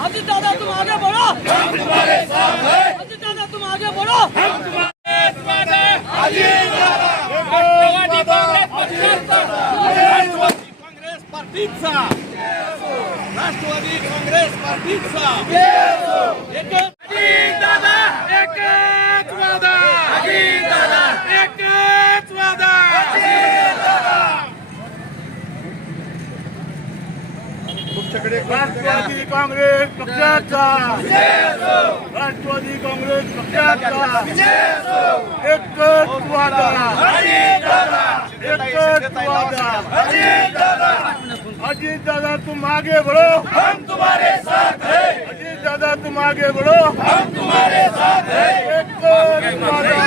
अजीत दादा तुम आगे बढ़ो, हम तुम्हारे साथ हैं। अजीत दादा तुम आगे बढ़ो, हम तुम्हारे साथ हैं। अजीत दादा राष्ट्रवादी काँग्रेस पार्टीचा, राष्ट्रवादी काँग्रेस पार्टीचा अजीत दादा एकच वादा, अजीत दादा एकच वादा, अजीत दादा। राष्ट्रवादी काँग्रेस पक्षाचा, राष्ट्रवादी काँग्रेस पक्षाचा एकच वादा, एकच वादा। अजीत दादा तुम आगे बढ़ो, हम तुम्हारे साथ हैं। अजीत दादा तुम आगे बढ़ो, हम तुम्हारे साथ हैं। एकच वादा।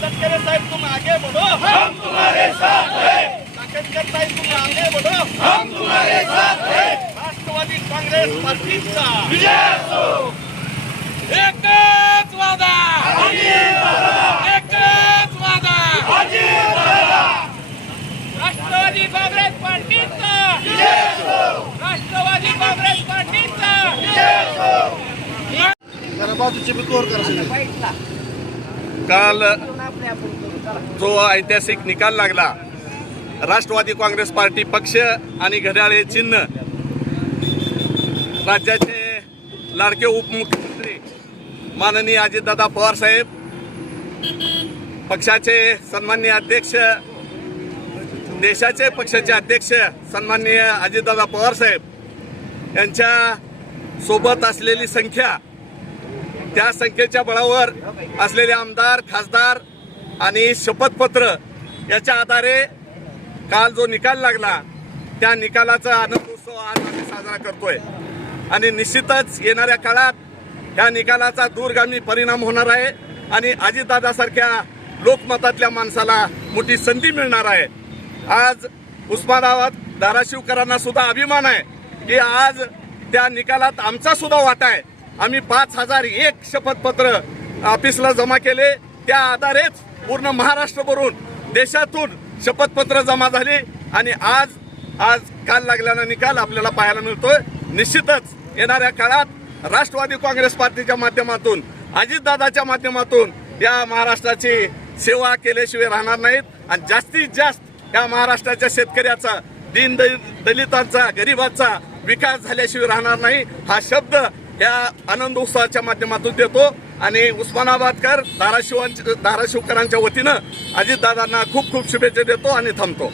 तटकरे साहेब तुम आगे बढ़ो, हम तुम्हारे साथ हैं। काकतकर साहेब तुम आगे बढ़ो, हम तुम्हारे साथ हैं। राष्ट्रवादी काँग्रेस पार्टीचा विजय असो। एकच वादा, एकच वादा, राष्ट्रवादी काँग्रेस पार्टीचा विजय असो। राष्ट्रवादी काँग्रेस पार्टीचा विजय असो। काल जो ऐतिहासिक निकाल लागला, राष्ट्रवादी काँग्रेस पार्टी पक्ष आणि घड्याळ हे चिन्ह, राज्याचे लाडके उपमुख्यमंत्री माननीय अजितदादा पवार साहेब, पक्षाचे सन्माननीय अध्यक्ष, देशाचे पक्षाचे अध्यक्ष सन्माननीय अजितदादा पवार साहेब यांच्या सोबत असलेली संख्या, त्या संख्येच्या बळावर असलेले आमदार, खासदार आणि शपथपत्र याच्या आधारे काल जो निकाल लागला, त्या निकालाचा आनंदोत्सव आज आम्ही साजरा करतोय। आणि निश्चितच येणाऱ्या काळात या निकालाचा दूरगामी परिणाम होणार आहे आणि अजितदादासारख्या लोकमतातल्या माणसाला मोठी संधी मिळणार आहे। आज उस्मानाबाद धाराशिवकरांना सुद्धा अभिमान आहे की आज त्या निकालात आमचा सुद्धा वाटा आहे। आम्ही 5001 शपथपत्र ऑफिसला जमा केले, त्या आधारेच पूर्ण महाराष्ट्रभरून, देशातून शपथपत्र जमा झाली आणि आज काल लागल्यानं निकाल आपल्याला पाहायला मिळतोय। निश्चितच येणाऱ्या काळात राष्ट्रवादी काँग्रेस पार्टीच्या माध्यमातून, अजितदादाच्या माध्यमातून या महाराष्ट्राची सेवा केल्याशिवाय राहणार नाहीत आणि जास्तीत जास्त या महाराष्ट्राच्या शेतकऱ्याचा, दीन दलितांचा, गरिबांचा विकास झाल्याशिवाय राहणार नाही, हा शब्द या आनंद उत्सवाच्या माध्यमातून देतो आणि उस्मानाबादकर, धाराशिवकरांच्या वतीनं अजितदादांना खूप खूप शुभेच्छा देतो आणि थांबतो।